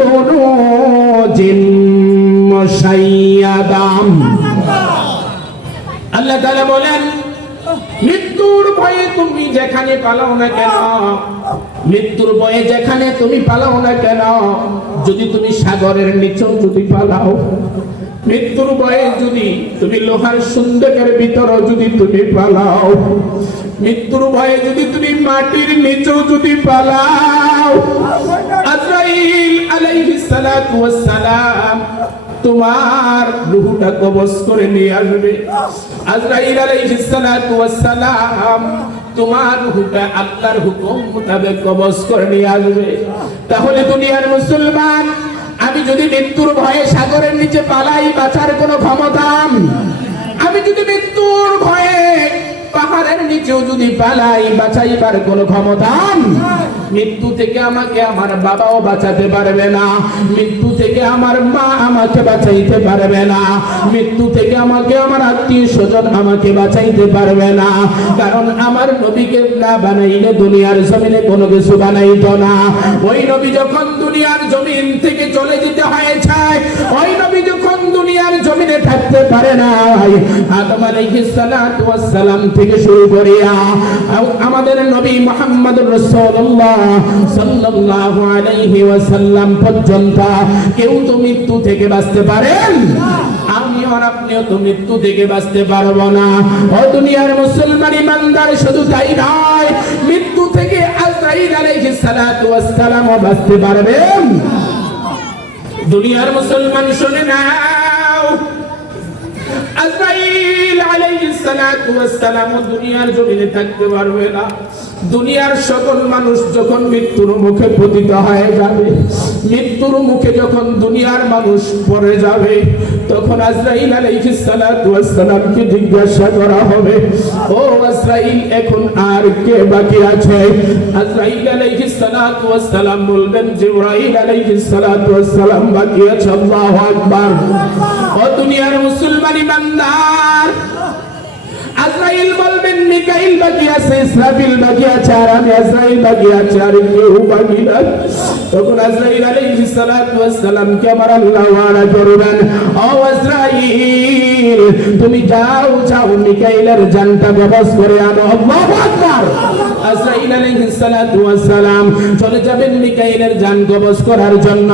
বুরুজিন মুশাইয়াদাম। আল্লাহ তাআলা বলেন, মৃত্যুর ভয়ে তুমি যেখানে পালাও না কেন, মৃত্যুর ভয়ে যেখানে তুমি পালাও না কেন, যদি তুমি সাগরের নিচেও যদি পালাও, মৃত্যুর ভয়ে যদি তুমি লোহার সুন্দকের ভিতরে যদি তুমি পালাও, মৃত্যুর ভয়ে যদি তুমি মাটির নিচেও যদি পালাও, আজরাইল আলাইহিস সালাতু ওয়াস সালাম তোমার রূহটা কবজ করে নিয়ে আসবে। আজরাইল আলাইহিস সালাতু ওয়াস সালাম তোমার রূহটা আল্লাহর হুকুম মোতাবেক কবজ করে নিয়ে আসবে। তাহলে দুনিয়ার মুসলমান, আমি যদি মৃত্যুর ভয়ে সাগরের নিচে পালাই, বাঁচার কোনো ক্ষমতা? আমি যদি মৃত্যুর ভয়ে পাহাড়ের নিচেও যদি পালাই, বাঁচাইবার কোনো ক্ষমতা? মৃত্যু থেকে আমাকে আমার বাবাও বাঁচাতে পারবে না, মৃত্যু থেকে আমার মা আমাকে বাঁচাইতে পারবে না, মৃত্যু থেকে আমাকে আমার আত্মীয় স্বজন আমাকে বাঁচাইতে পারবে না। কারণ আমার নবীকে না বানাইলে দুনিয়ার জমিনে কোনো কিছু বানাইতো না। ওই নবী যখন দুনিয়ার জমিন থেকে চলে যেতে হয়েছে, ওই নবী যখন দুনিয়ার জমিনে থাকতে পারে না, আদম আলাইহিস সালাতু ওয়াস সালাম থেকে শুরু করিয়া আমাদের নবী মুহাম্মদুর রাসূলুল্লাহ সাল্লাল্লাহু আলাইহি ওয়াসাল্লাম পর্যন্ত কেউ তো মৃত্যু থেকে বাঁচতে পারেন? আমি আর আপনিও তো মৃত্যু থেকে বাঁচতে পারবো না। ও দুনিয়ার মুসলমান ইমানদার, শুধু তাই নয়, মৃত্যু থেকে আজরাইল আলাইহিস সালাতু ওয়াস সালাম বাঁচতে পারবেন। দুনিয়ার মুসলমান শুনে নাও, আজরাইল আলাইহিস সালাতু ওয়াস সালাম দুনিয়ার জমিনে থাকতে পারবে না। দুনিয়ার সকল মানুষ যখন মৃত্যুর মুখে পতিত হয়ে যাবে, মৃত্যুর মুখে যখন দুনিয়ার মানুষ পড়ে যাবে, তখন আজরাইল আলাইহিস সালাতু ওয়াস সালামকে জিজ্ঞাসা করা হবে, ও আজরাইল, এখন আর কে বাকি আছে? আজরাইল আলাইহিস সালাতু ওয়াস সালাম বলবেন, জিবরাইল আলাইহিস সালাতু ওয়াস সালাম বাকি আছে। আল্লাহু আকবার। ও দুনিয়ার মুসলমান ইমানদার, আজরাইল বলবেন, মিকাইল বাকি আছে, ইসরাফিল বাকি আছে, আর আমি আজরাইল বাকি আছে, আর কেউ বাকি নাই। তখন আজরাইল আলাইহিস সালাতু ওয়াস সালামকে আমার আল্লাহ ওয়াদা করবেন, ও আজরাইল, তুমি যাও যাও মিকাইলের জানটা কবজ করে আনো। আল্লাহু আকবার। আজরাইল আলাইহিস সালাতু ওয়াস সালাম চলে যাবেন মিকাইলের জান কবজ করার জন্য।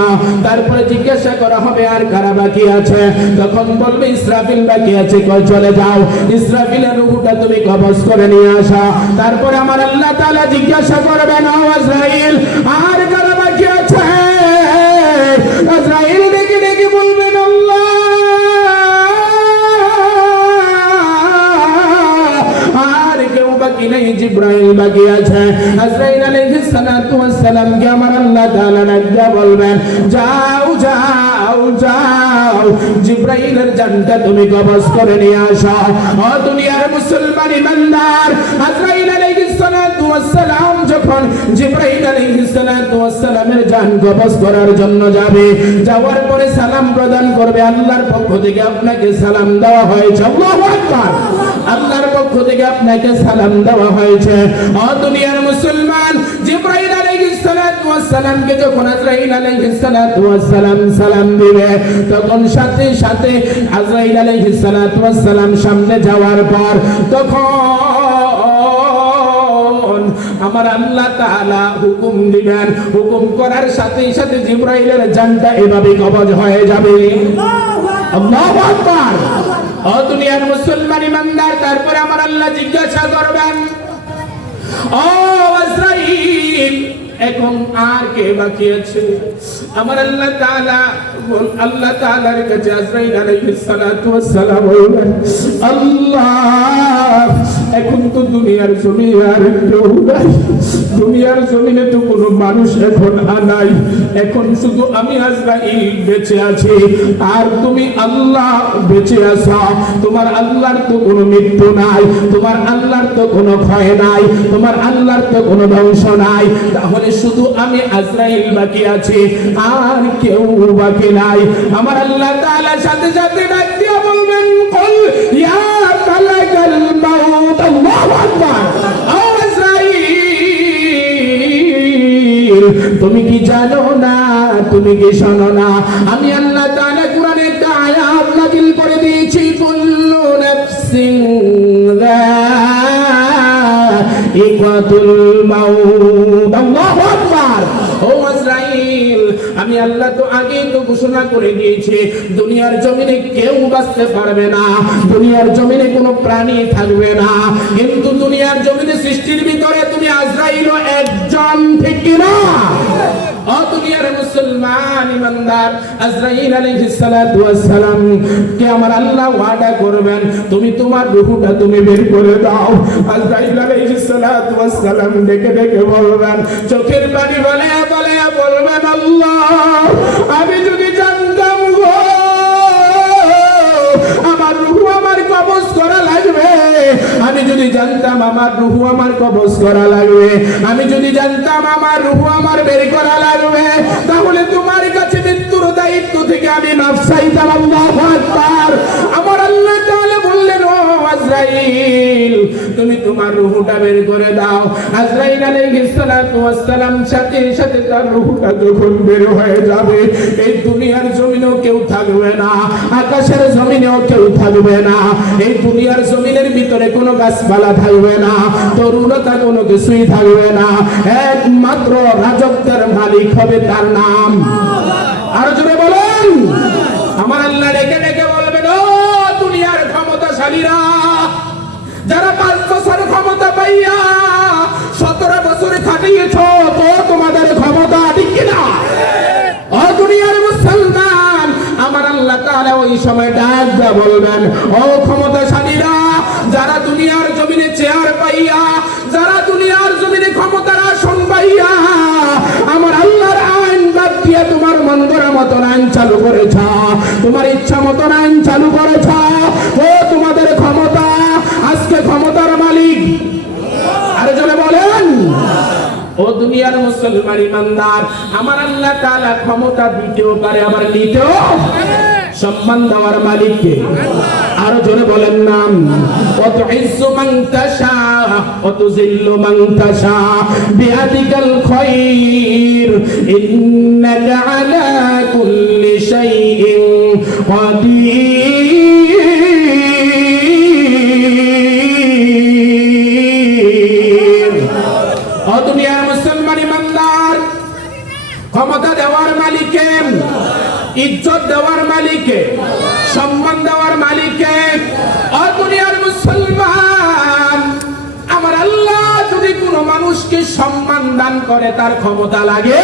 তারপরে জিজ্ঞাসা করা হবে, আর কারা বাকি আছে? তখন বলবে, ইসরাফিল বাকি আছে। কই, চলে যাও, ইসরাফিলের রূহটা তুমি কবজ করে নিয়ে আসা। তারপরে আমার আল্লাহ তাআলা জিজ্ঞাসা করবেন, ও আজরাইল, আর কারা বাকি আছে? আজরাইল দেখে দেখে বলবেন, আল্লাহ, আর কেউ বাকি নেই, জিবরাইল বাকি আছে। আজরাইল আলাইহিস সালাতু ওয়াস সালামকে আমার আল্লাহ তাআলা নাকি বলবেন, যাও যাও যাও, জিবরাইলের জানটা তুমি কবজ করে নিয়ে আসো। ও দুনিয়ার মুসলমান ইমানদার, আজরাইল আলাইহিস সালাতু ওয়াস সালাম যখন জিবরাইল আলাইহিস সালাতু ওয়াস সালামের জান কবজ করার জন্য যাবে, যাওয়ার পরে সালাম প্রদান করবে, আল্লাহর পক্ষ থেকে আপনাকে সালাম দেওয়া হয়েছে। আল্লাহু আকবার। আল্লাহর পক্ষ থেকে আপনাকে সালাম দেওয়া হয়েছে। ও দুনিয়ার মুসলমান, জিবরাইল আলাইহিস সালাতু ওয়াস সালামকে যখন আজরাইল আলাইহিস সালাতু ওয়াস সালাম সালাম দিবে, তখন সাথে সাথে আজরাইল আলাইহিস সালাতু ওয়াস সালাম সামনে যাওয়ার পর তখন আমার আল্লাহ তাআলা হুকুম দিবেন, হুকুম করার সাথে সাথে জিবরাইলের জানটা এভাবে কবজ হয়ে যাবে। আল্লাহু আকবার। ও দুনিয়ার মুসলমান ইমানদার, তারপরে আমার আল্লাহ জিজ্ঞাসা করবেন, ও আজরাইল, এখন আর কে বাকি আছে? আমার আল্লাহ তাআলার কাছে আজরাইল আলাইহিস সালাতু ওয়াস সালাম বলবেন, আল্লাহ, এখন তো দুনিয়ার জমিনে আর কেউ নাই, দুনিয়ার জমিনে তো কোনো মানুষ এখন নাই, এখন শুধু আমি আজরাইল বেঁচে আছি, আর তুমি আল্লাহ বেঁচে আছো। তোমার আল্লাহর তো কোনো মৃত্যু নাই, তোমার আল্লাহর তো কোনো ক্ষয় নাই, তোমার আল্লাহর তো কোনো ধ্বংস নাই, তাহলে শুধু আমি আজরাইল বাকি আছি, আর কেউ বাকি নাই। আমার আল্লাহ তাআলা সাথে সাথে ডাক দিয়ে বলবেন, কুল ইয়া মালাকাল মাউত। আল্লাহু আকবার। ও আজরাইল, তুমি কি জানো না, তুমি কি ইকাতুল মাউত। আল্লাহু আকবার। ও আজরাইল, আমি আল্লাহ তো আগেই তো ঘোষণা করে দিয়েছি, দুনিয়ার জমিনে কেউ বাঁচতে পারবে না, দুনিয়ার জমিনে কোনো প্রাণী থাকবে না, কিন্তু দুনিয়ার জমিনে সৃষ্টির ভিতরে তুমি আজরাইল একজন, ঠিক কি না? ও দুনিয়ার মুসলমান ইমানদার, আজরাইল আলাইহিস সালাতু ওয়াস সালাম কে আমার আল্লাহ ওয়াদা করবেন, তুমি তোমার রূহটা তুমি বের করে দাও। আজরাইল আলাইহিস সালাতু ওয়াস সালাম ডেকে ডেকে বলবেন, চোখের পানি বলে বলে বলবেন, আল্লাহ আমি যদি জানতাম গো আমার রূহ আমার কবজ করা লাগবে, আমি যদি জানতাম আমার রূহ আমার কবজ করা লাগবে, আমি যদি জানতাম আমার রূহ আমার বের করা লাগবে, তাহলে তোমার কাছে মৃত্যুর দায়িত্ব থেকে আমি মাফ চাইতাম। আল্লাহু আকবার। আমার আল্লাহ তাআলা বললেন, ও আজরাইল তুমি তোমার রূহটা বের করে দাও। আজরাইল আলাইহিস সালাতু ওয়াস সালাম সাথে সাথে তার রূহটা যখন বের হয়ে যাবে, এই দুনিয়ার জমিনেও কেউ থাকবে না, আকাশের জমিনেও কেউ থাকবে না, এই দুনিয়ার জমিনের ভিতরে কোনো গাছপালা থাকবে না, তরুণতা কোনো কিছুই থাকবে না, একমাত্র রাজত্বের মালিক হবে তার নাম। আরো জোরে বলেন। আমার আল্লাহ ডেকে ডেকে বলবেন, ও দুনিয়ার ক্ষমতাশালীরা, যারা 5 বছর ক্ষমতা পাইয়া 17 বছর খাটিয়েছ, তো তোমাদের ক্ষমতা, ঠিক কিনা? ও দুনিয়ার মুসলমান, আমার আল্লাহ তাআলা ওই সময় ডাক দিয়ে বলবেন, ও ক্ষমতাশালীরা, যারা দুনিয়ার জমিনে চেয়ার পাইয়া, যারা দুনিয়ার জমিনে ক্ষমতার আসন পাইয়া আমার আল্লাহর আইন বাদ দিয়ে তোমার মন গড়া মতন আইন চালু করেছ, তোমার ইচ্ছা মতন আইন চালু করেছ, ও তোমাদের ক্ষমতা, আজকে ক্ষমতার মালিক আরে জোরে বলেন। ও দুনিয়ার মুসলমান ইমানদার, আমার আল্লাহ তাআলা ক্ষমতা দিতেও পারে আবার নিতেও, সম্মান দেওয়ার মালিককে। আরো জোরে বলেন নাম। ওয়া তুইজ্জু মান তাশা ওয়া তুযিল্লু মান তাশা বিয়াদিকাল খায়র ইন্নাকা আলা কুল্লি শাইইন কাদির। ও দুনিয়ার মুসলমান ইমানদার, ক্ষমতা দেওয়ার মালিক কে? ইজ্জত দেওয়ার মালিক কে? সম্মান দেওয়ার মালিক কে? ও দুনিয়ার মুসলমান, আমার আল্লাহ যদি কোনো মানুষকে সম্মান দান করে তার ক্ষমতা লাগে?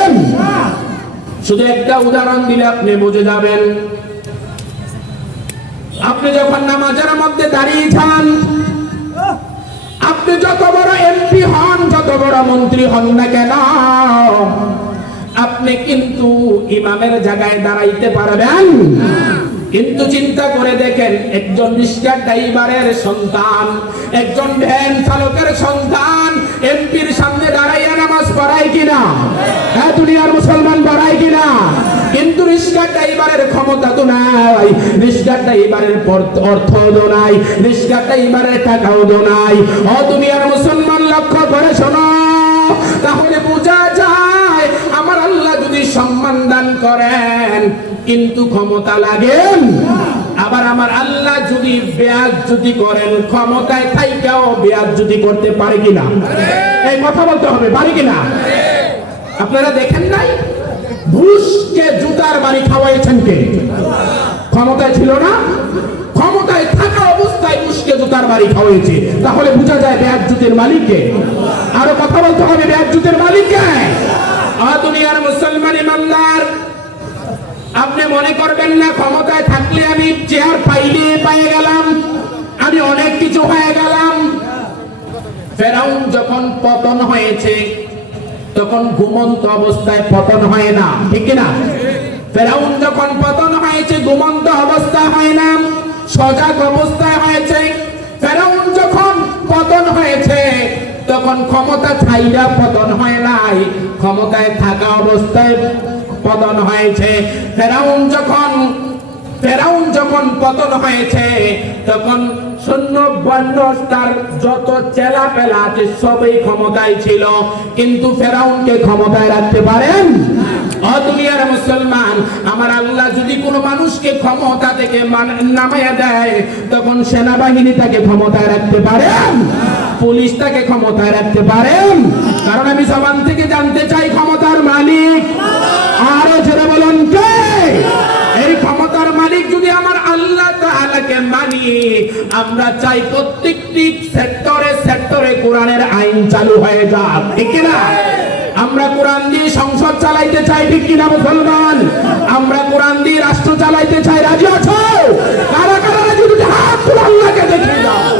শুধু একটা উদাহরণ দিলে আপনি বুঝে যাবেন। আপনি যখন নামাজের মধ্যে দাঁড়িয়ে যান, আপনি যত বড় এমপি হন, যত বড় মন্ত্রী হন না কেন, আপনি কিন্তু ইমামের জায়গায় দাঁড়াইতে পারবেন। কিন্তু চিন্তা করে দেখেন, একজন রিক্সা ড্রাইভারের সন্তান, একজন ভ্যান চালকের সন্তান এমপির সামনে দাঁড়াইয়া নামাজ পড়ায় কিনা? হ্যাঁ দুনিয়ার মুসলমান পড়ায় কিনা? কিন্তু রিক্সা ড্রাইভারের ক্ষমতা তো নাই, রিক্সা ড্রাইভারের অর্থ তো নাই, রিক্সা ড্রাইভারের টাকাও তো নাই। ও দুনিয়ার মুসলমান লক্ষ্য করে শোনো, তাহলে বোঝা যায় আমার আল্লাহ যদি সম্মান দান করেন কিন্তু ক্ষমতা লাগেন, আবার আমার আল্লাহ যদি বেয়াজ্জতি করেন, ক্ষমতায় থাইকাও বেয়াজ্জতি করতে পারে কিনা? এই কথা বলতে হবে, পারে কিনা? আপনারা দেখেন নাই বুশকে জুতার বাড়ি খাওয়াইছেন কে? ক্ষমতায় ছিল না, ক্ষমতায় থাকা অবস্থায় বুশকে জুতার বাড়ি খাওয়াইছে, তাহলে বোঝা যায় বেয়াজ্জতির মালিক কে? আরো কথা বলতে হবে, বেয়াজ্জতির মালিক কে? দুনিয়ার মুসলমান ইমানদার, আপনি মনে করবেন না ক্ষমতায় থাকলে আমি চেয়ার পাইলে পেয়ে গেলাম, আমি অনেক কিছু হয়ে গেলাম। ফেরাউন যখন পতন হয়েছে তখন ঘুমন্ত অবস্থায় পতন হয় না, ঠিক না? ফেরাউন যখন পতন হয়েছে ঘুমন্ত অবস্থা হয় না, সজাগ অবস্থায় হয়েছে। ফেরাউন যখন পতন হয়েছে তখন ক্ষমতা ছাইরা পতন হয় নাই, ক্ষমতায় থাকা অবস্থায় পতন হয়েছে। ফেরাউন যখন পতন হয়েছে তখন সৈন্য বন্য তার যত চেলা পেলা আছে সবই ক্ষমতায় ছিল, কিন্তু ফেরাউনকে ক্ষমতায় রাখতে পারেন ও দুনিয়ার মুসলমান, আমার আল্লাহ যদি কোনো মানুষকে ক্ষমতা থেকে নামাইয়া দেয়, তখন সেনাবাহিনী তাকে ক্ষমতায় রাখতে পারেন, পুলিশ তাকে ক্ষমতায় রাখতে পারেন? কারণ আমি জবান থেকে জানতে চাই, ক্ষমতার মালিক আরো জোরে বলুন কে? এই ক্ষমতার মালিক যদি আমার আল্লাহ তাআলাকে মানি, আমরা চাই প্রত্যেকটি সেক্টরে সেক্টরে কোরআনের আইন চালু হয়ে যাক, ঠিক কি না? আমরা কোরআন দিয়ে সংসদ চালাইতে চাই, ঠিক কি না মুসলমান? আমরা কোরআন দিয়ে রাষ্ট্র চালাইতে চাই, রাজি আছো? কারা কারা রাজি? যদি হাত তুলে আল্লাহকে দেখে যাও।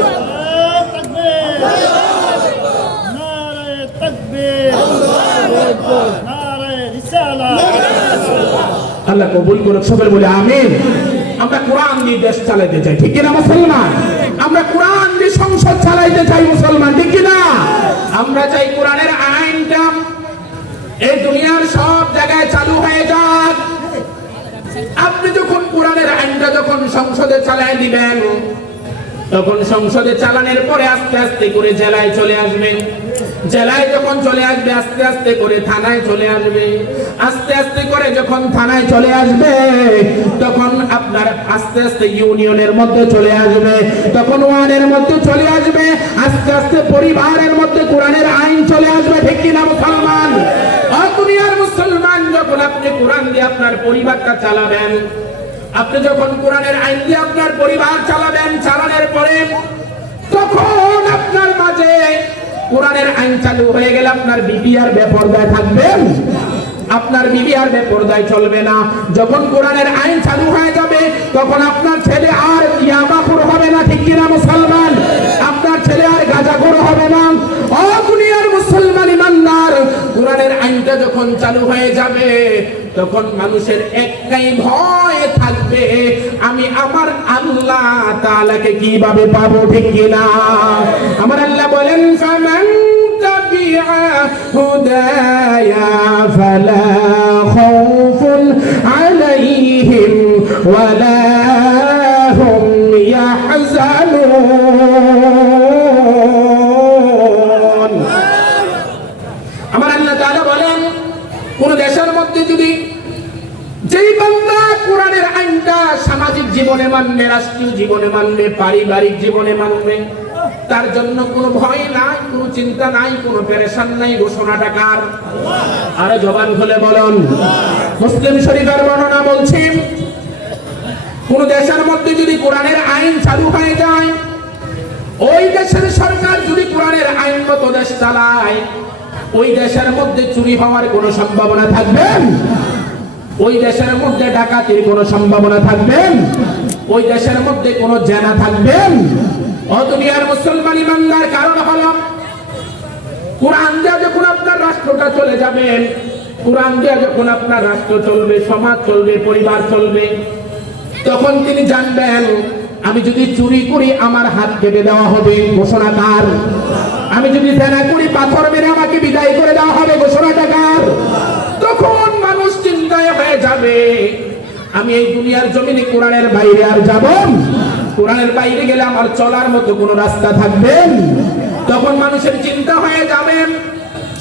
আল্লাহ কবুল করুক, সবাই বলে আমিন। আমরা কোরআন দিয়ে দেশ চালাইতে চাই, ঠিক কিনা মুসলমান? আমরা কোরআন দিয়ে সংসদ চালাইতে চাই মুসলমান, ঠিক কিনা? আমরা চাই কোরআনের আইনটা এই দুনিয়ার সব জায়গায় চালু হয়ে যাক। আপনি যখন কোরআনের আইনটা যখন সংসদে চালায় দিবেন, তখন সংসদে চালানোর পরে আস্তে আস্তে করে জেলায় চলে আসবেন, জেলায় যখন চলে আসবে আস্তে আস্তে করে থানায় চলে আসবে, আস্তে আস্তে করে যখন থানায় চলে আসবে, তখন আপনার আস্তে আস্তে ইউনিয়নের মধ্যে চলে আসবে, তখন ওয়ার্ডের মধ্যে চলে আসবে, আস্তে আস্তে পরিবারের মধ্যে কোরআনের আইন চলে আসবে, ঠিক কিনা মুসলমান? দুনিয়ার মুসলমান, যখন আপনি কোরআন দিয়ে আপনার পরিবারটা চালাবেন, আপনি যখন কোরআনের আইন দিয়ে আপনার পরিবার চালাবেন, চালানোর পরে তখন আপনার মাঝে কোরআনের আইন চালু হয়ে গেলে আপনার বিবি আর বেপরদায় থাকবেন, আপনার বিবি আর বেপরদায় চলবে না। যখন কোরআনের আইন চালু হয়ে যাবে, তখন আপনার ছেলে আর ইয়াবাখোর হবে না, ঠিক কিনা মুসলমান? আপনার ছেলে আর গাঁজাখোর হবে না। ও দুনিয়ার মুসলমান ইমানদার, কোরআনের আইনটা যখন চালু হয়ে যাবে, তখন মানুষের একটাই ভয় থাকবে, আমি আমার আল্লাহ তাআলাকে কিভাবে পাবো, ঠিক কিনা? আমার আল্লাহ বলেন, ফামান তাবিআ হুদায়া ফালা খাউফুন আলাইহিম ওয়ালা হুম ইয়াহজানুন। আমার আল্লাহ তাআলা বলেন, কোন দেশের মধ্যে যদি যেই বান্দা কোরআনের আইনটা সামাজিক জীবনে মানবে, রাষ্ট্রীয় জীবনে মানবে, পারিবারিক জীবনে মানবে, তার জন্য কোনো ভয় নাই, কোনো চিন্তা নাই, কোনো পেরেশান নাই। ঘোষণাটা কার? আরে জবান খুলে বলুন। মুসলিম শরীফের বর্ণনা বলছি, কোন দেশের মধ্যে যদি কোরআনের আইন চালু হয়ে যায়, ওই দেশের সরকার যদি কোরআনের আইন মতো দেশ চালায়, ওই দেশের মধ্যে চুরি হওয়ার কোনো সম্ভাবনা থাকবে? ওই দেশের মধ্যে ডাকাতির কোনো সম্ভাবনা থাকবে? ওই দেশের মধ্যে কোনো জেনা থাকবে? ও দুনিয়ার মুসলমান ইমানদার, কারণ হলো কোরআন দিয়ে যখন আপনার রাষ্ট্রটা চলে যাবে, কোরআন দিয়ে যখন আপনার রাষ্ট্র চলবে, সমাজ চলবে, পরিবার চলবে, তখন তিনি জানবেন, আমি যদি চুরি করি আমার হাত কেটে দেওয়া হবে, ঘোষণা কার? আমি যদি জেনা করি পাথর মেরে আমাকে বিদায় করে দেওয়া হবে, ঘোষণাটা কার? তখন মানুষ চিন্তায় হয়ে যাবে, আমি এই দুনিয়ার জমিনে কোরআনের বাইরে আর যাব? কোরআনের বাইরে গেলে আমার চলার মতো কোনো রাস্তা থাকবে? তখন মানুষের চিন্তা হয়ে যাবে,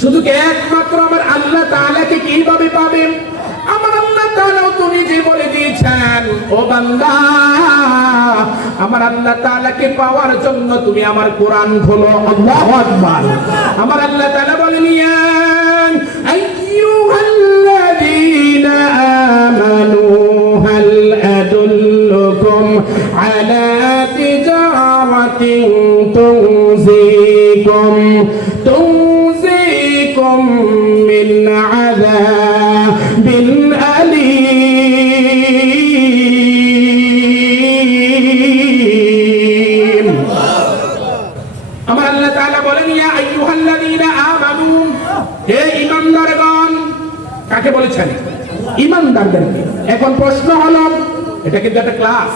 শুধু একমাত্র আমার আল্লাহ তাআলাকে কিভাবে পাবে? আমার আল্লাহ তাআলাও তো নিজে বলে দিয়েছেন, ও বান্দা, আমার আল্লাহ তাআলাকে পাওয়ার জন্য তুমি আমার কোরআন খোলো। আল্লাহু আকবার। আমার আল্লাহ তাআলা বলেন, ইয়া আইয়ুহাল্লাযীনা আমানু হাল আদুল্লুকুম আলা তিজারাতিন তুনজিকুম মিন আযাবিন আলীম। আমার আল্লাহ তাআলা বলেন, ইয়া আইয়ুহাল্লাযীনা আমানু, হে ঈমানদারগণ। কাকে বলেছেন? ঈমানদারদেরকে। এখন প্রশ্ন হলো, এটা কিন্তু একটা ক্লাস,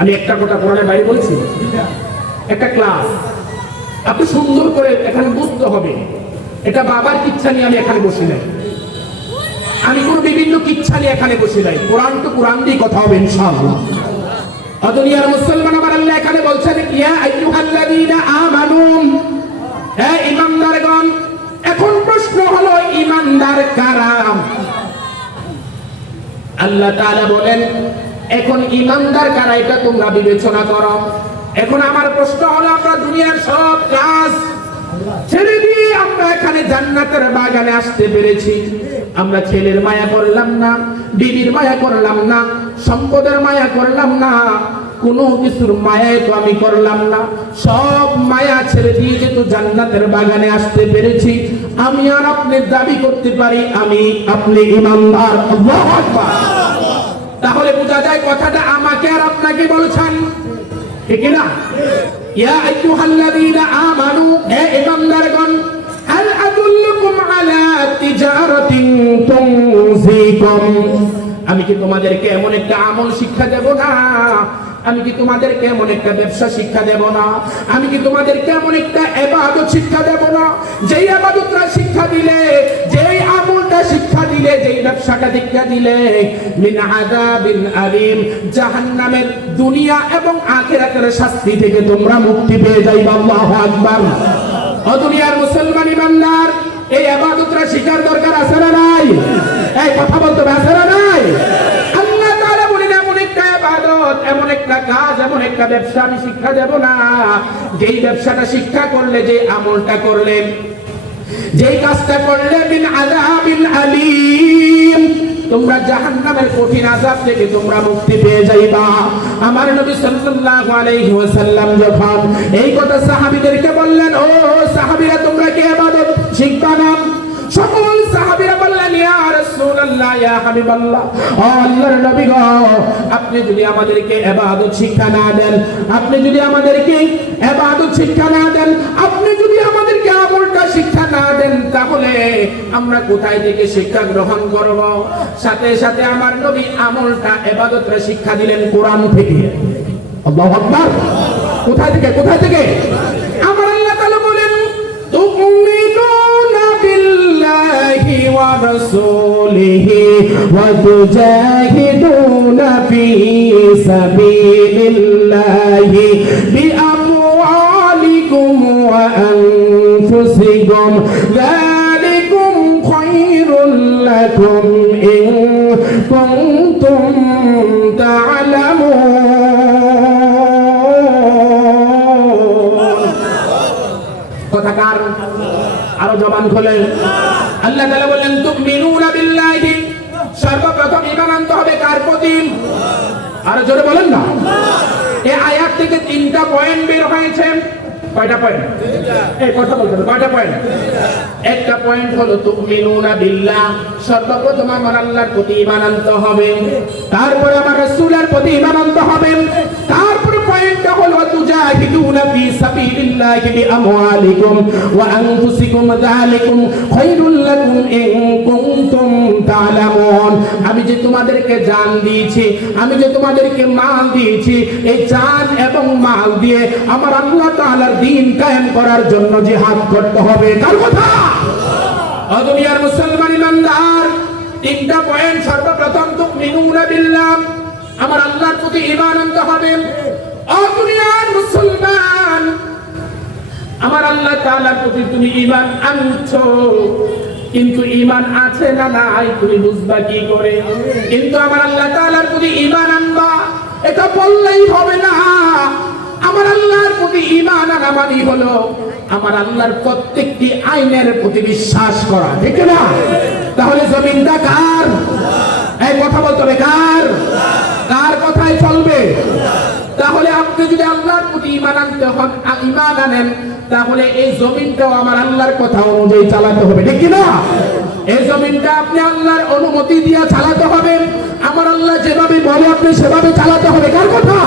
আমি একটা কথা কোরআনের বাইরে বলছি, একটা ক্লাস। আপনি সুন্দর করে এখানে বুঝতে হবে, এটা বাবার কিচ্ছা নিয়ে আমি এখানে বসি নাই, আমি কোনো বিভিন্ন কিচ্ছা নিয়ে এখানে বসি নাই। কোরআন তো কোরআন দিয়ে কথা হবে ইনশাআল্লাহ। দুনিয়ার মুসলমান, আমার আল্লাহ এখানে বলছেন, ইয়া আইয়ুহাল্লাযীনা আমানু, হে ঈমানদারগণ। এখন প্রশ্ন হলো, ঈমানদার কারা? আল্লাহ তাআলা বলেন এখন ঈমানদার কারা এটা তোমরা বিবেচনা করো। এখন আমার প্রশ্ন হলো, আমরা দুনিয়ার সব কাজ ছেড়ে দিয়ে আমরা এখানে জান্নাতের বাগানে আসতে পেরেছি। আমরা ছেলের মায়া করলাম না, বিবির মায়া করলাম না, সম্পদের মায়া করলাম না, কোনো কিছুর মায়ায় তো আমি করলাম না। সব মায়া ছেড়ে দিয়ে যেহেতু জান্নাতের বাগানে আসতে পেরেছি, আমি আর আপনি দাবি করতে পারি আমি আপনি ঈমানদার। আল্লাহু আকবার। তাহলে বোঝা যায় কথাটা আমাকে আর আপনাকে বলছেন, ঠিক না? ইয়া আইয়ুহাল্লাযীনা আমানু, হে ঈমানদারগণ, হাল আদুল্লুকুম আলা তিজারাতিন তুনজিকুম, আমি কি তোমাদেরকে এমন একটা আমল শিক্ষা দেব না? আমি কি তোমাদেরকে এমন একটা ব্যবসা শিক্ষা দেব না? আমি কি তোমাদেরকে এমন একটা ইবাদত শিক্ষা দেব না, যেই ইবাদতটা শিক্ষা দিলে, যেই আমলটা শিক্ষা দিলে, যেই ব্যবসাটা শিক্ষা দিলে মিন আযাবিন আলীম, জাহান্নামের দুনিয়া এবং আখিরাতের শাস্তি থেকে তোমরা মুক্তি পেয়ে যাইবা। আল্লাহু আকবার। ও দুনিয়ার মুসলমান ঈমানদার, এই ইবাদতটা শিখার দরকার আছে না নাই? এই কথা বলতে আছে না নাই? আল্লাহ তাআলা বলেন এমন একটা ইবাদত, এমন একটা কাজ, এমন একটা ব্যবসা আমি শিক্ষা দেব না, যেই ব্যবসাটা শিক্ষা করলে, যে আমলটা করলে, যেই কাজটা করলে মিন আযাবিল আলীম, তোমরা জাহান্নামের কঠিন আযাব থেকে তোমরা মুক্তি পেয়ে যাইবা। আমার নবী সাল্লাল্লাহু আলাইহি ওয়াসাল্লাম যখন এই কথা সাহাবীদেরকে বললেন, ও সাহাবীরা তোমরা কি ইবাদত শিখবা না? সকল সাহাবীরা বললেন, ইয়া রাসূলুল্লাহ, ইয়া হাবিবাল্লাহ, ও আল্লাহর নবী গো, আপনি যদি আমাদেরকে ইবাদত শিক্ষা না দেন, আপনি যদি আমাদেরকে ইবাদত শিক্ষা না দেন, আপনি যদি আমাদেরকে আমলটা শিক্ষা না দেন, তাহলে আমরা কোথায় থেকে শিক্ষা গ্রহণ করব? সাথে সাথে আমার নবী আমলটা ইবাদতটা শিক্ষা দিলেন কোরআন থেকে। আল্লাহু আকবার। কোথায় থেকে? কোথায় থেকে? আমার আল্লাহ তাআলা বলেন, তুমিনুনা বিল্লাহি ওয়া রাসূলিহি ওয়া তুজাহিদুনা ফি সাবিলিল্লাহি বিআমওয়ালিকুম ওয়া আনফুসিকুম, যালিকুম খায়রুল লাকুম ইন কুনতুম তা'লামুন। কথাকার আরো জবান খোলে। আল্লাহ তাআলা বলেন, তুমিনুনা বিল্লাহি, সর্বপ্রথম ঈমান আনতে হবে কার প্রতি? আরো জোরে বলেন না। এই আয়াত থেকে তিনটা পয়েন্ট বের হয়েছে। কয়টা পয়েন্ট? এই কথা বলতে হবে, কয়টা পয়েন্ট? একটা পয়েন্ট হলো তুমিনুনা বিল্লাহ, সর্বপ্রথম আমার আল্লাহর প্রতি ঈমান আনতে হবে, তারপরে আমার রাসূলের প্রতি ঈমান আনতে হবে, তারপর পয়েন্টটা হলো তুজাহিদুনা ফি সাবিলিল্লাহি বিআমওয়ালিকুম ওয়া আনফুসিকুম, যালিকুম খায়রুল লাকুম ইন কুনতুম তা'লামুন। আমি যে তোমাদেরকে জান দিয়েছি, আমি যে তোমাদেরকে মাল দিয়েছি, এই জান এবং মাল দিয়ে আমার আল্লাহ তাআলার দ্বীন কায়েম করার জন্য জিহাদ করতে হবে। কার কথা? ও দুনিয়ার মুসলমান ঈমানদার, তিনটা পয়েন্ট। সর্বপ্রথম তুমিনুনা বিল্লাহ, আমার আল্লাহর প্রতি ঈমান আনতে হবে। ও দুনিয়ার মুসলমান, আমার আল্লাহ তাআলার প্রতি তুমি ঈমান আনছো, কিন্তু ঈমান আছে না নাই তুমি বুঝবা কি করে? কিন্তু আমার আল্লাহ তাআলার প্রতি ঈমান আনবা, এটা বললেই হবে না। আমার আল্লাহর প্রতি ঈমান আনা মানে হলো আমার আল্লাহর প্রত্যেকটি আইনের প্রতি বিশ্বাস করা, ঠিক না? তাহলে জমিনটা কার? এই কথা বলতে হবে, কার? কার কথাই চলবে? তাহলে আপনি যদি আল্লাহর প্রতি ঈমান আনতে হন, ঈমান আনেন, তাহলে এই জমিনটাও আমার আল্লাহর কথা অনুযায়ী চালাতে হবে, ঠিক না? এই জমিনটা আপনি আল্লাহর অনুমতি দিয়ে চালাতে হবে। আমার আল্লাহ যেভাবে বলে আপনি সেভাবে চালাতে হবে। কার কথা?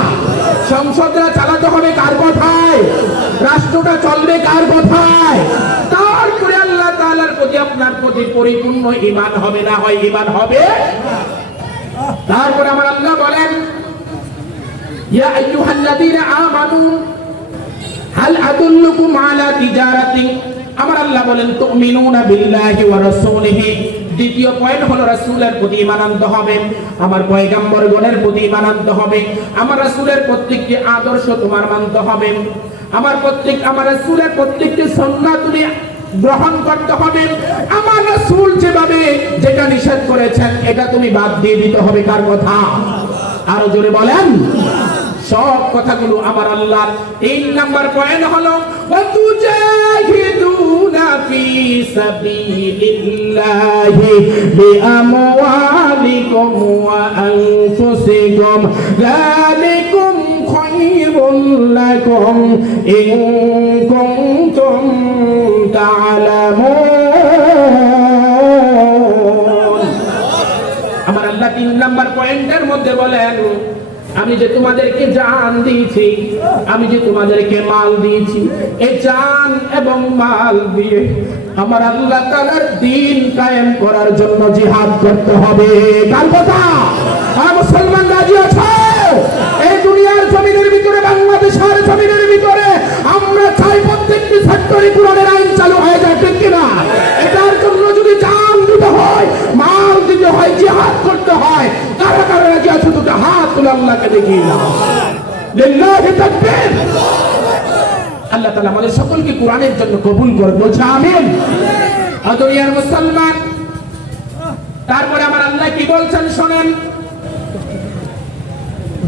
সংসদরা চালাতে হবে কার কথায়? রাষ্ট্রটা চলবে কার কথায়? তারপরে আল্লাহ তাআলার প্রতি আপনার প্রতি পরিপূর্ণ ঈমান হবে, না হয় ঈমান হবে। তারপরে আমার আল্লাহ বলেন, ইয়া আইয়ুহাল্লাযীনা আমানু হাল আদুল্লুকুম আলা তিজারাতিন, আমার আল্লাহ বলেন তুমিনুনা বিল্লাহি ওয়া রাসূলিহি। দ্বিতীয় পয়েন্ট হলো রাসূলের প্রতি ঈমান আনতে হবে, আমার পয়গম্বরগণের প্রতি ঈমান আনতে হবে, আমার রাসূলের প্রত্যেকটি আদর্শ তোমার মানতে হবে, আমার রাসূলের প্রত্যেকটি সুন্নাহ তুমি গ্রহণ করতে হবে। আমার রাসূল যেভাবে যেটা নিষেধ করেছেন এটা তুমি বাদ দিয়ে দিতে হবে। কার কথা? আরো জোরে বলেন। সব কথাগুলো আমার আল্লাহর। 3 নাম্বার পয়েন্ট হলো ওয়াতুজাহিদুনা ফি সাবিলিল্লাহি বিআমওয়ালিকুম ওয়া আনফুসিকুম যালিকুম খায়রুল লাকুম ইন কুনতুম তা'লামুন। আমার আল্লাহ 3 নাম্বার পয়েন্টের মধ্যে বলেন, আমি যে তোমাদেরকে জান দিয়েছি, আমি যে তোমাদেরকে মাল দিয়েছি, এই জান এবং মাল দিয়ে আমার আল্লাহ তাআলার দ্বীন কায়েম করার জন্য জিহাদ করতে হবে। কার কথা? আর মুসলমান রাজি আছো? এই দুনিয়ার জমিনের ভিতরে, বাংলাদেশের জমিনের ভিতরে আমরা চাই প্রত্যেকটি সেক্টরে কোরআনের আইন চালু হয়ে যায়, ঠিক কিনা? এটার জন্য যদি জান দিতে হয়, মাল দিতে হয়, জিহাদ করতে হয়, কারা কারা রাজি আছো? দুটো হাত তুলে আল্লাহকে দেখিয়ে দাও। লিল্লাহি তাকবীর। আল্লাহ তাআলা আমাদের সকলকে কোরআনের জন্য কবুল করে, বলছে আমিন। দুনিয়ার মুসলমান, তারপরে আমার আল্লাহ কি বলছেন শোনেন।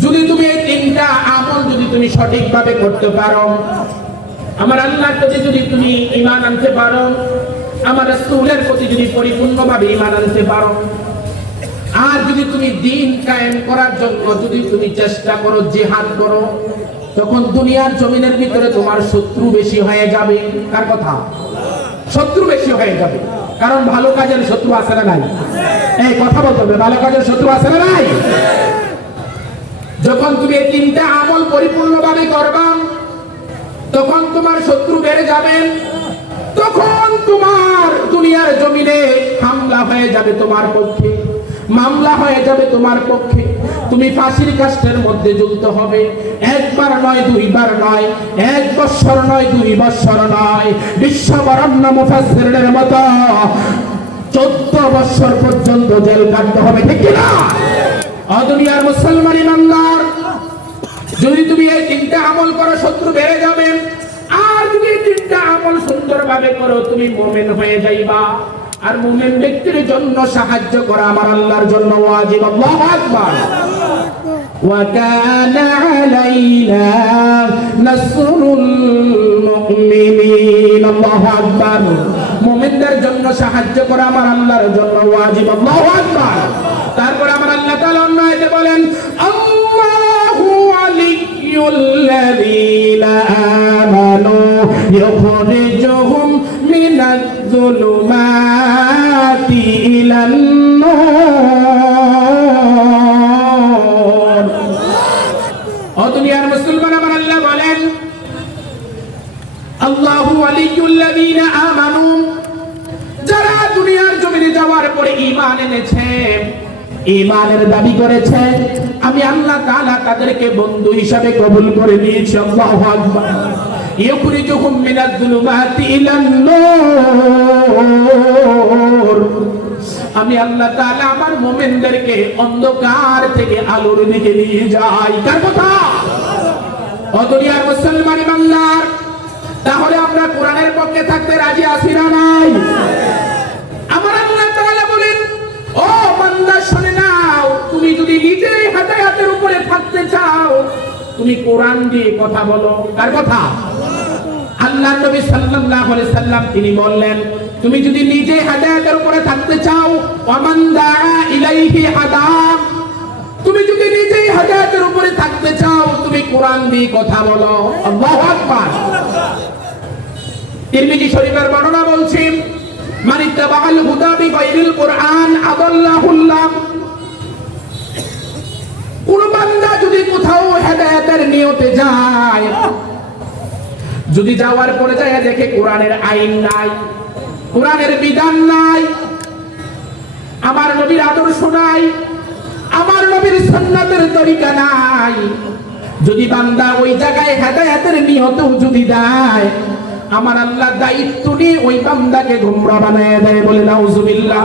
যদি তুমি এই 3টা আমল যদি তুমি সঠিকভাবে করতে পারো, আমার আল্লাহর প্রতি যদি তুমি ঈমান আনতে পারো, আমার রাসূলের প্রতি যদি পরিপূর্ণভাবে ঈমান আনতে পারো, আর যদি তুমি দ্বীন কায়েম করার জন্য যদি তুমি চেষ্টা করো, জিহাদ করো, তখন দুনিয়ার জমিনের ভিতরে তোমার শত্রু বেশি হয়ে যাবে। কার কথা? শত্রু বেশি হয়ে যাবে। কারণ ভালো কাজের শত্রু আছে না নাই? এই কথা বলতে হবে, ভালো কাজের শত্রু আছে না নাই? যখন তুমি এই 3টা আমল পরিপূর্ণভাবে করবা, তখন তোমার শত্রু বেড়ে যাবে। তখন তোমার দুনিয়ার জমিনে হামলা হয়ে যাবে তোমার পক্ষে, মামলা হয়ে যাবে তোমার পক্ষে। তুমি ফাঁসির কাষ্ঠের মধ্যে ঝুলতে হবে। একবার নয়, 2বার নয়, 1 বছর নয়, 2 বছর নয়, বিশ্ববরেণ্য মুফাসসিরদের মতো 14 বছর পর্যন্ত জেল কাটতে হবে, ঠিক কিনা? দুনিয়ার মুসলমান ইমানদার, যদি তুমি এই 3টা আমল করো, শত্রু বেড়ে যাবে। আর যদি এই 3টা আমল সুন্দরভাবে করো, তুমি মুমিন হয়ে যাইবা। আর মুমিন ব্যক্তির জন্য সাহায্য করা আমার আল্লাহর জন্য ওয়াজিব। আল্লাহু আকবার। ওয়া কানা আলাইনা নাসরুল মুমিনিন। আল্লাহু আকবার। মুমিনদের জন্য সাহায্য করা আমার আল্লাহর জন্য ওয়াজিব। আল্লাহু আকবার। তারপর আমার আল্লাহ তাআলা অন্য আয়াতে বলেন, আল্লাহু ওয়ালিয়ুল্লাযীনা আমানু ইউখরিজুহুম মিনাজ-যুলুমাতি ইলান-নূর। ও দুনিয়ার মুসলমান, আমার আল্লাহ বলেন, আল্লাহু ওয়ালিয়ুল্লাযীনা আমানু, যারা দুনিয়ার জমিনে যাওয়ার পরে ঈমান এনেছে, ঈমানের দাবি করেছে, আমি আল্লাহ তাআলা তাদেরকে বন্ধু হিসাবে কবুল করে নিয়েছি। আল্লাহু আকবার। ইউখরিজুহুম মিনাজ-যুলুমাতি ইলান-নূর। আমি আল্লাহ তাআলা আমার মুমিনদেরকে অন্ধকার থেকে আলোর দিকে নিয়ে যাই। কার কথা? ও দুনিয়ার মুসলমান ইমানদার, তাহলে আমরা কোরআনের পক্ষে থাকতে রাজি আছি না নাই? আমার আল্লাহ তাআলা বলেন, ও বান্দা শুনে নাও, তুমি যদি নিজেই হেদায়েতের উপরে থাকতে চাও, তুমি কোরআন দিয়ে কথা বলো। কার কথা? আল্লাহর নবী সাল্লাল্লাহু আলাইহি সাল্লাম তিনি বললেন, তুমি যদি নিজে হেদায়েতের উপরে থাকতে চাও, ওয়ামান দাআ ইলাইহি হাদা, তুমি যদি নিজেই হেদায়েতের উপরে থাকতে চাও, তুমি কোরআন দিয়ে কথা বলো। আল্লাহু আকবার। তিরমিজি শরীফের বর্ণনা বলছি, মান ইত্তাবাআল হুদা বিগাইরিল কুরআন আদাল্লাহুল্লাহ। কোন বান্দা যদি কোথাও হেদায়েতের নিয়তে যায়, যদি যাওয়ার পরে যায় দেখে কোরআনের আইন নাই, কোরআনের বিধান নাই, আমার নবীর আদর্শ নাই, আমার নবীর সুন্নাতের তরিকা নাই, যদি বান্দা ওই জায়গায় হেদায়েতের নিয়তেও যদি দেয়, আমার আল্লাহ দায়িত্ব নিয়ে ওই বান্দাকে গোমরা বানায় দেয়। বলে নাউজুবিল্লাহ।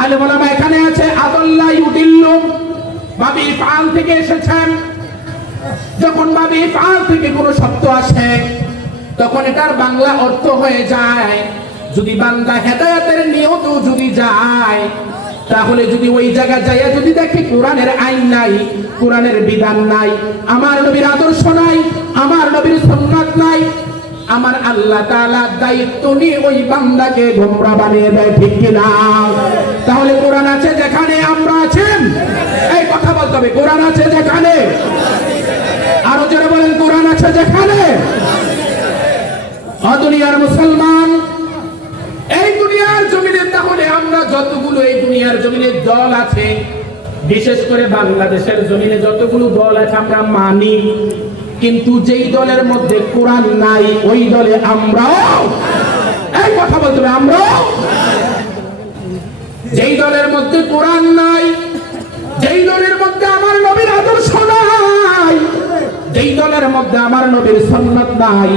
আলেম ওলামা এখানে আছে, আদাল্লাহ ইউদিল্লু, বাবি ফাল থেকে এসেছেন। যখন বাবি ফাল থেকে কোনো শব্দ আসে, তখন এটার বাংলা অর্থ হয়ে যায়, যদি বান্দা হেদায়েতের নিয়ত যদি যায়, তাহলে যদি ওই জায়গায় যাইয়া যদি দেখে কোরআনের আইন নাই, কোরআনের বিধান নাই, আমার নবীর আদর্শ নাই, আমার নবীর সুন্নাত নাই, আমার আল্লাহ তাআলা দায়িত্ব নিয়ে ওই বান্দাকে গোমরা বানিয়ে দেয়, ঠিক কিনা? তাহলে কোরআন আছে যেখানে আমরা আছেন, এই কথা বলতে হবে, কোরআন আছে যেখানে, আরো জোরে বলেন, কোরআন আছে যেখানে। দুনিয়ার মুসলমান, এই দুনিয়ার জমিনে তাহলে আমরা যতগুলো এই দুনিয়ার জমিনে দল আছে, বিশেষ করে বাংলাদেশের জমিনে যতগুলো দল আছে আমরা মানি, কিন্তু যেই দলের মধ্যে কোরআন নাই ওই দলে আমরাও, এই কথা বলতে হবে, আমরাও। যেই দলের মধ্যে কোরআন নাই, যেই দলের মধ্যে আমার নবীর আদর্শ নাই, যেই দলের মধ্যে আমার নবীর সুন্নাত নাই,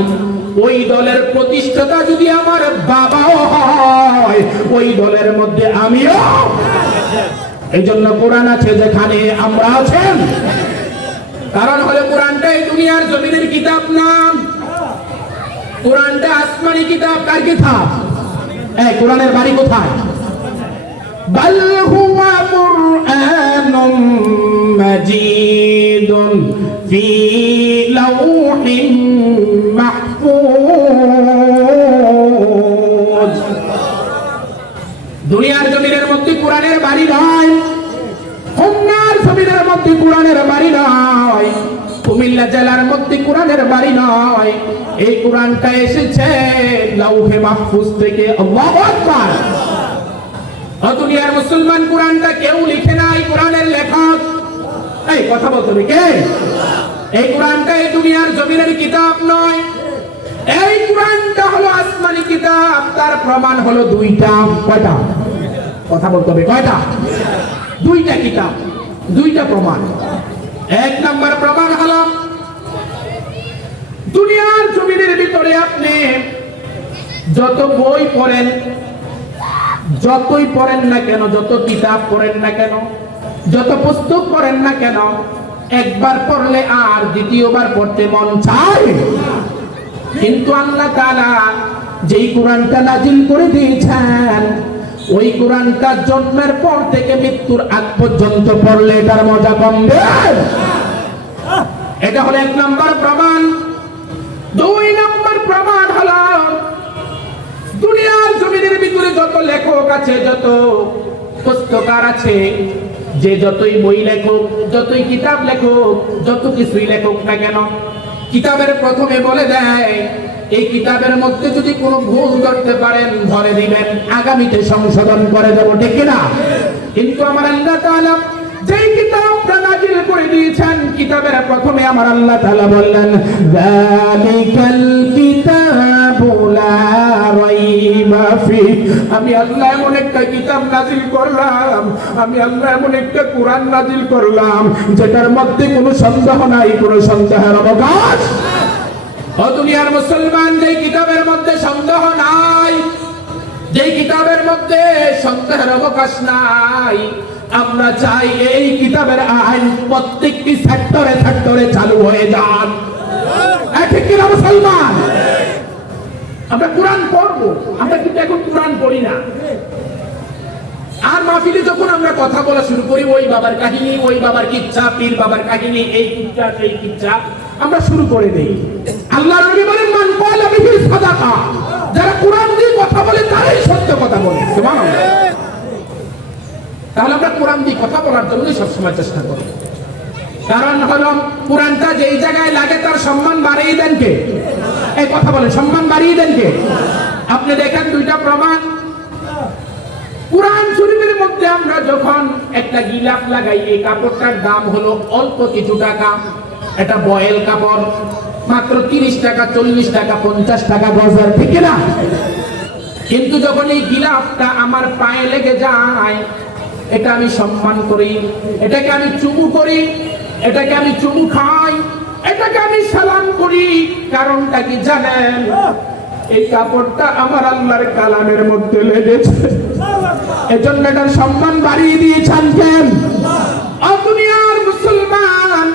ওই দলের প্রতিষ্ঠাতা যদি আমার বাবাও হয়, ওই দলের মধ্যে আমিও। এই জন্য কোরআন আছে যেখানে আমরা আছেন, কারণ হলো কোরআনটা এই দুনিয়ার জমিনের কিতাব না, কোরআনটা আসমানি কিতাব। কার কিতাব? এই কোরআনের বাড়ি কোথায়? বাল হুয়া কুরআনুম মাজিদুন ফি লাউহিন মাহফুজ। দুনিয়ার জমিনের মধ্যে কোরআনের বাড়ি নয়, খুলনার জমিনের মধ্যে কোরআনের বাড়ি নয়, কুমিল্লা জেলার মধ্যে কোরআনের বাড়ি নয়, এই কোরআনটা এসেছে লাউহে মাহফুজ থেকে। আল্লাহু আকবার। দুনিয়ার মুসলমান, কোরআনটা কেউ লিখে নাই, কোরআনের লেখক, এই কথা বলতে হবে কে? এই কোরআনটা এই দুনিয়ার জমিনের কিতাব নয়, এই কোরআনটা হলো আসমানি কিতাব। তার প্রমাণ হলো দুইটা। কয়টা? কথা বলতে হবে, কয়টা? দুইটা কিতাব, দুইটা প্রমাণ। এক নাম্বার প্রমাণ হলো দুনিয়ার জমিনের ভিতরে আপনি যত বই পড়েন, যতই পড়েন না কেন, যত কিতাব পড়েন না কেন, যত পুস্তক পড়েন না কেন, একবার পড়লে আর দ্বিতীয়বার পড়তে মন চায়। কিন্তু আল্লাহ তাআলা যেই কোরআনটা নাজিল করে দিয়েছেন, ওই কোরআনটা জন্মের পর থেকে মৃত্যুর আগ পর্যন্ত পড়লে এটার মজা কমবে। এটা হলো এক নাম্বার প্রমাণ। দুই নাম্বার প্রমাণ হলো দুনিয়ার জমিনের ভিতরে যত লেখক আছে, যত পুস্তকার আছে, যে যতই বই লেখক, যতই কিতাব লেখক, যত কিছুই লেখক না কেন, কিতাবের প্রথমে বলে দেয় এই কিতাবের মধ্যে যদি কোনো ভুল ধরতে পারেন ধরে দিবেন, আগামীতে সংশোধন করে দেব, ঠিক কিনা? কিন্তু আমার আল্লাহ তাআলা যেই কিতাবটা নাজিল করে দিয়েছেন, কিতাবের প্রথমে আমার আল্লাহ তাআলা বললেন যালিকাল কিতাবু লা রাইবা ফিহি। আমি আল্লাহ এমন একটা কিতাব নাজিল করলাম, আমি আল্লাহ এমন একটা কোরআন নাজিল করলাম যেটার মধ্যে কোনো সন্দেহ নাই, কোনো সন্দেহের অবকাশ। ও দুনিয়ার মুসলমান, যেই কিতাবের মধ্যে সন্দেহ নাই, যেই কিতাবের মধ্যে সন্দেহের অবকাশ নাই, আমরা চাই এই কিতাবের আইন প্রত্যেকটি সেক্টরে সেক্টরে চালু হয়ে যান, ঠিক কিনা মুসলমান? আমরা কোরআন পড়বো, আমরা কিন্তু এখন কোরআন পড়ি না। আর মাহফিলে যখন আমরা কথা বলা শুরু করি, ওই বাবার কাহিনী, ওই বাবার কিচ্ছা, পীর বাবার কাহিনী, এই কিচ্ছা সেই কিচ্ছা আমরা শুরু করে দেই। আল্লাহ নবী বলেন মান ক্বালা বিহি সাদাকা, যারা কোরআন দিয়ে কথা বলে তারাই সত্য কথা বলে। সুবহানাল্লাহ। তাহলে আমরা কোরআন দিয়ে কথা বলার জন্য সবসময় চেষ্টা করি, কারণ হলো কোরআনটা যেই জায়গায় লাগে তার সম্মান বাড়িয়ে দেন কে? এই কথা বলেন, সম্মান বাড়িয়ে দেন কে? আপনি দেখেন দুইটা প্রমাণ। কোরআন শরীফের মধ্যে আমরা যখন একটা গিলাফ লাগাই, এই কাপড়টার দাম হলো অল্প কিছু টাকা, এটা বয়েল কাপড়, মাত্র 30 টাকা, 40 টাকা, 50 টাকা গজার, ঠিক না? কিন্তু যখন এই গিলাফটা আমার পায়ে লেগে যায়, এটা আমি সম্মান করি, এটাকে আমি চুমু করি, এটাকে আমি চুমু খাই, এটাকে আমি সালাম করি। কারণটা কি জানেন? এই কাপড়টা আমার আল্লাহর কালামের মধ্যে লেগেছে, এজন্য এটার সম্মান বাড়িয়ে দিয়েছেন কেন? দুনিয়ার মুসলমান,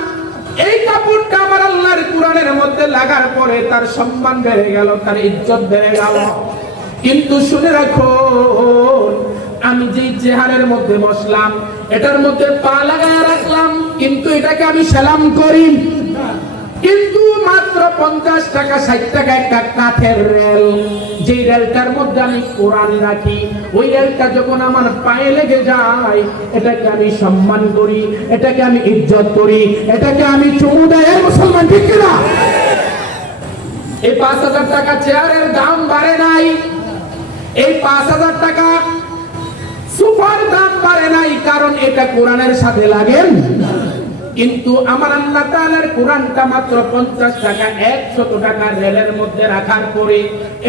এই কাপড়টা আমার আল্লাহর কুরআন কোরআনের মধ্যে লাগার পরে তার সম্মান বেড়ে গেল, তার ইজ্জত বেড়ে গেল। কিন্তু শুনে রাখো, আমি যে চেহারের মধ্যে বসলাম, এটার মধ্যে পা লাগায় রাখলাম, কিন্তু এটাকে আমি সালাম করি। কিন্তু মাত্র 50 টাকা 60 টাকা একটা কাঠের রেল, যে রেলটার মধ্যে আমি কোরআন রাখি, ওই রেলটা যখন আমার পায়ে লেগে যায়, এটাকে আমি সম্মান করি, এটাকে আমি ইজ্জত করি, এটাকে আমি চুমু দেই। মুসলমান ঠিক কিনা? এই 5000 টাকা চেয়ারের দাম বাড়ে নাই, এই 5000 টাকা সোফার দাম বাড়ে নাই, কারণ এটা কোরআনের সাথে লাগেন। কিন্তু আমার আল্লাহ তাআলার কোরআনটা মাত্র 50 টাকা 100 টাকা রেলের মধ্যে রাখার পরে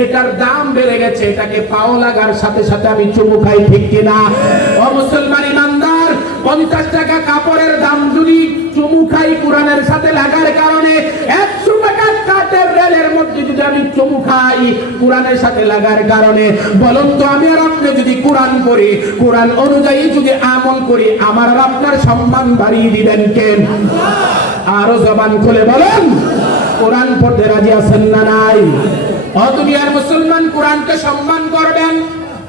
এটার দাম বেড়ে গেছে। এটাকে পাও লাগার সাথে সাথে আমি চুমু খাই, ঠিক কিনা? ও মুসলমান ইমানদার, 50 টাকা কাপড়ের দাম যদি চুমু খাই কোরআনের সাথে লাগার কারণে, 100 টাকা কাঠের রেলের মধ্যে যদি আমি চুমু খাই কোরআনের সাথে লাগার কারণে, বলুন তো আমি আর আপনি যদি কোরআন পড়ি, কোরআন অনুযায়ী যদি আমল করি, আমার আর আপনার সম্মান বাড়িয়ে দিবেন কে? আরো জবান খুলে বলেন, কোরআন পড়তে রাজি আছেন না নাই? ও দুনিয়ার মুসলমান, কোরআনকে সম্মান করবেন,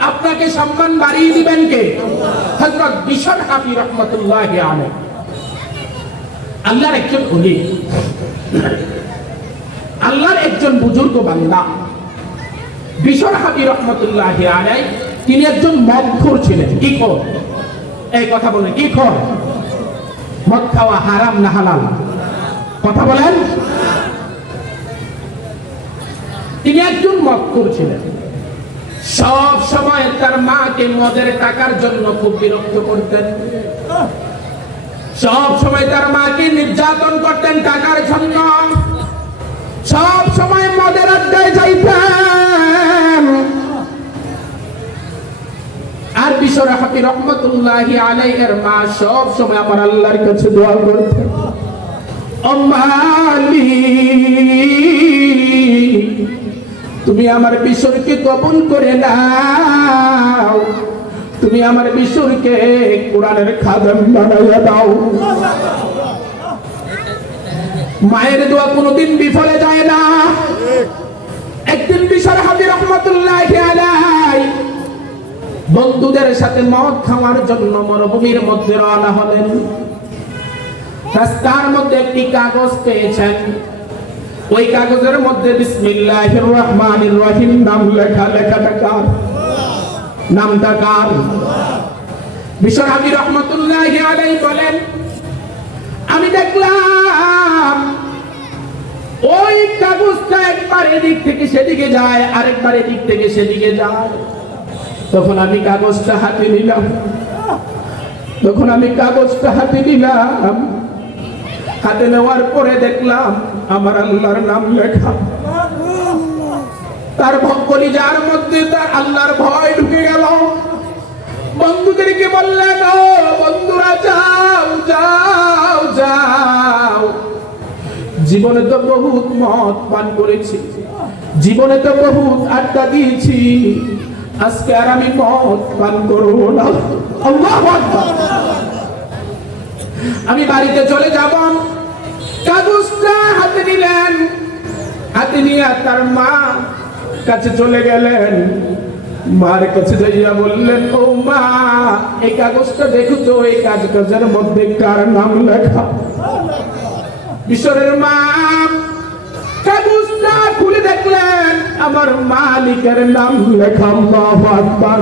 আপনাকে সম্মান বাড়িয়ে দিবেন কে? হযরত বিশর হাফি রাহমাতুল্লাহি আলাইহি, আল্লাহর একজন ওলি, আল্লাহর একজন বুজুর্গ বান্দা। বিশর হাফি রাহমাতুল্লাহি আলাইহি তিনি একজন মদখোর ছিলেন। কি খোর? এই কথা বলেন, কি খোর? মদ খাওয়া হারাম না হালাল? কথা বলেন। তিনি একজন মদখোর ছিলেন। সব সময় তার মাকে মদের টাকার জন্য খুব বিরক্ত করতেন, সব সময় তার মাকে নির্যাতন করতেন টাকার জন্য, সব সময় মদের আড্ডায় যাইতেন। আর বিশর হাফি রহমতুল্লাহি আলাইহির মা সব সময় আমার আল্লাহর কাছে দোয়া করতেন, ও মালিক, তুমি আমার বিশরকে কবুল করে নাও, তুমি আমার বিশরকে কোরআনের খাদেম বানাইয়া দাও। মায়ের দোয়া কোনোদিন বিফলে যায় না। একদিন বিশর হাফি রহমতুল্লাহি আলাইহি বন্ধুদের সাথে মদ খাওয়ার জন্য মরুভূমির মধ্যে রওনা হলেন। রাস্তার মধ্যে একটি কাগজ পেয়েছেন, ওই কাগজের মধ্যে বিসমিল্লাহির রহমানির রহিম নাম লেখা। লেখাটা কার? নামটা কার? বিশর হাফি রহমতুল্লাহি আলাইহি বলেন, আমি দেখলাম ওই কাগজটা একবার এদিক থেকে সেদিকে যায়, আরেকবার এদিক থেকে সেদিকে যায়। তখন আমি কাগজটা হাতে নিলাম, হাতে নেওয়ার পরে দেখলাম আমার আল্লাহর নাম লেখা। তার কলিজার মধ্যে তার আল্লাহর ভয় ঢুকে গেল। বন্ধুদেরকে বললেন, ও বন্ধুরা, যাও যাও যাও, জীবনে তো বহুত মদ পান করেছি, জীবনে তো বহুত আড্ডা দিয়েছি, আজকে আর আমি মদ পান করব না। আল্লাহু আকবার। আমি বাড়িতে চলে যাব। কাগজটা হাতে নিলেন, হাতে নিয়ে তার মা কাছে চলে গেলেন। মার কাছে যাইয়া বললেন, ও মা, এই কাগজটা দেখো তো, এই কাগজের মধ্যে কার নাম লেখা? বিশরের মা কাগজটা খুলে দেখলেন আমার মালিকের নাম লেখা। আল্লাহু আকবার।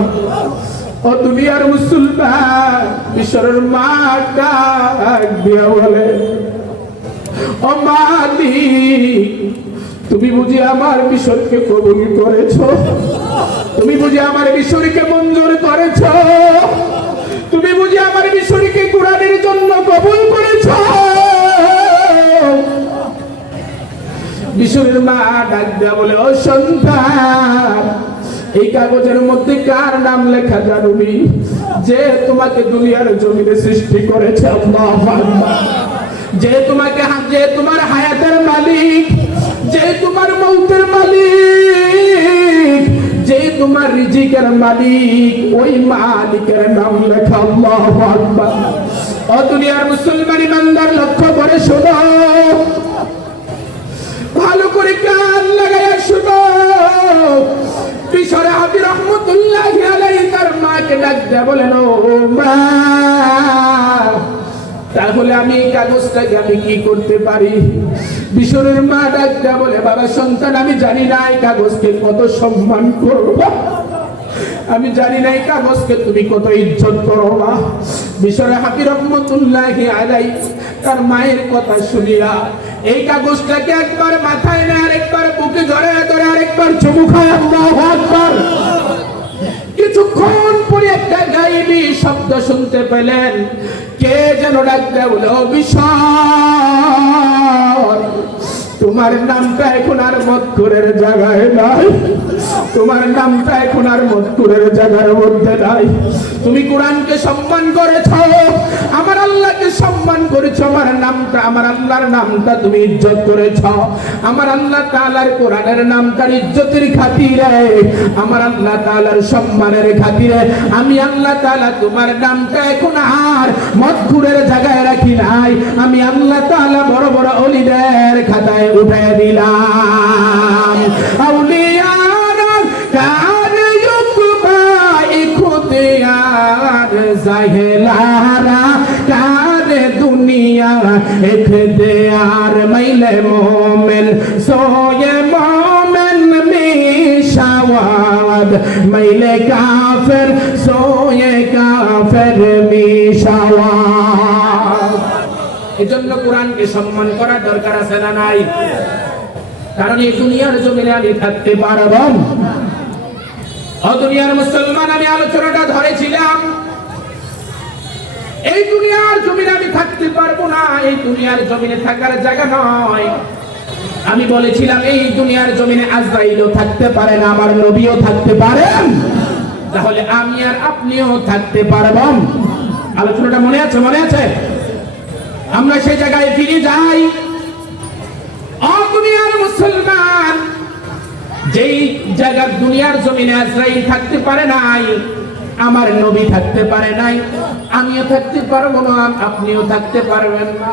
ও দুনিয়ার মুসলমান, বিশরের মা ডাক দিয়া বলে, ও মালিক, তুমি বুঝি আমার বিশরকে কবুল করেছো? তুমি বুঝি আমার বিশরকে মঞ্জুর করেছো? তুমি বুঝি আমার বিশরকে কোরআনের জন্য কবুল করেছো? বিশরের মা ডাক দিয়া বলে, ও সন্তান, এই কাগজের মধ্যে কার নাম লেখা জানুনি? যে তোমাকে দুনিয়ার জমিনে সৃষ্টি করেছে। আল্লাহু আকবার। যে তোমাকে, যে তোমার হায়াতের মালিক, যে তোমার মৌতের মালিক, যে তোমার রিজিকের মালিক, ওই মালিকের নাম লেখা। আল্লাহু আকবার। ও দুনিয়ার মুসলমান ইমানদার, লক্ষ্য করে শোনো, ভালো করে কান লাগাইয়া শুনো। পিছনে হাবি রহমতুল্লাহি আলাইহি তার মাকে ডাক দেয়া বলেন, ও মা, তাহলে আমি এই কাগজটাকে আমি কি করতে পারি? বিশরের মা ডাক দেয়া বলে, বাবা সন্তান, আমি জানি না এই কাগজকে কত সম্মান করব, আমি জানি না এই কাগজকে তুমি কত ইজ্জত করো। মা বিশরে হাবি রহমতুল্লাহি আলাইহি তার মায়ের কথা শুনিয়া এই কাগজটাকে একবার মাথায় নেয়, আরেকবার বুকে জড়ায় ধরে, আরেকবার চুমু খায়। আল্লাহু আকবার। কিছুক্ষণ পরে একটা গায়েবী শব্দ শুনতে পেলেন। কে যেন ডাক দেয় বলে, ও বিশর, তোমার নামটা এখন আর মতকুরের জায়গায় নাই, তোমার নামটা এখন আর মতকুরের জায়গার মধ্যে নাই। তুমি কোরআনকে সম্মান করেছো, আমার আল্লাহকে সম্মান করেছো, আমার নামটা, আমার আল্লাহর নামটা তুমি ইজ্জত করেছো। আমার আল্লাহ তাআলার কোরআনের নামটার ইজ্জতের খাতিরে, আমার আল্লাহ তাআলার সম্মানের খাতিরে আমি আল্লাহ তাআলা তোমার নামটা এখন আর মতকুরের জায়গায় রাখি নাই, আমি আল্লাহ তাআলা বড় বড় ওলিদের খাতায় উঠায় দিলাম। আউলিয়ারা কার ইকবা ইখতিয়ার জাহেলারা কার দুনিয়া ইখতিয়ার মাইলে মোমেন সোয়ে মোমেন মিশাওয়াদ মাইলে কাফের সোয়ে কাফের মিশাওয়াদ। এজন্য কোরআনকে সম্মান করা দরকার আছে না নাই? কারণ এই দুনিয়ার জমিনে আমি থাকতে পারব। ও দুনিয়ার মুসলমান, আমি আলোচনাটা ধরেছিলাম, এই দুনিয়ার জমিনে আমি থাকতে পারবো না, এই দুনিয়ার জমিনে থাকার জায়গা নয়। আমি বলেছিলাম এই দুনিয়ার জমিনে আজরাইলও থাকতে পারে না, আমার নবীও থাকতে পারেন, তাহলে আমি আর আপনিও থাকতে পারবেন। আলোচনাটা মনে আছে? মনে আছে? আমরা সেই জায়গায় ফিরে যাই। ও দুনিয়ার মুসলমান, যেই জায়গা দুনিয়ার জমিনে আজরাইল থাকতে পারে নাই, আমার নবী থাকতে পারে নাই, আমিও থাকতে পারবো না, আপনিও থাকতে পারবেন না।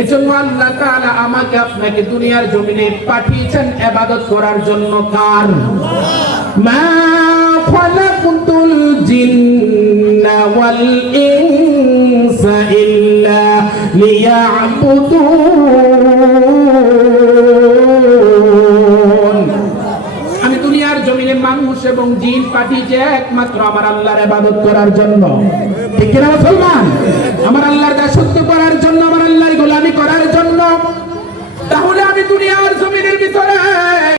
এজন্য আল্লাহ তাআলা আমাকে আপনাকে দুনিয়ার জমিনে পাঠিয়েছেন ইবাদত করার জন্য। কার? মা খালাকুতুল জিন্না ওয়াল ইনসা ইল্লা লিয়াবুদুন। আমি দুনিয়ার জমিনে মানুষ এবং জিন পাঠিয়েছি একমাত্র আমার আল্লাহর ইবাদত করার জন্য। ঠিক কি না মুসলমান? আমার আল্লাহর দাসত্ব করার জন্য, আমার আল্লাহর গোলামি করার জন্য। তাহলে আমি দুনিয়ার জমিনের ভিতরে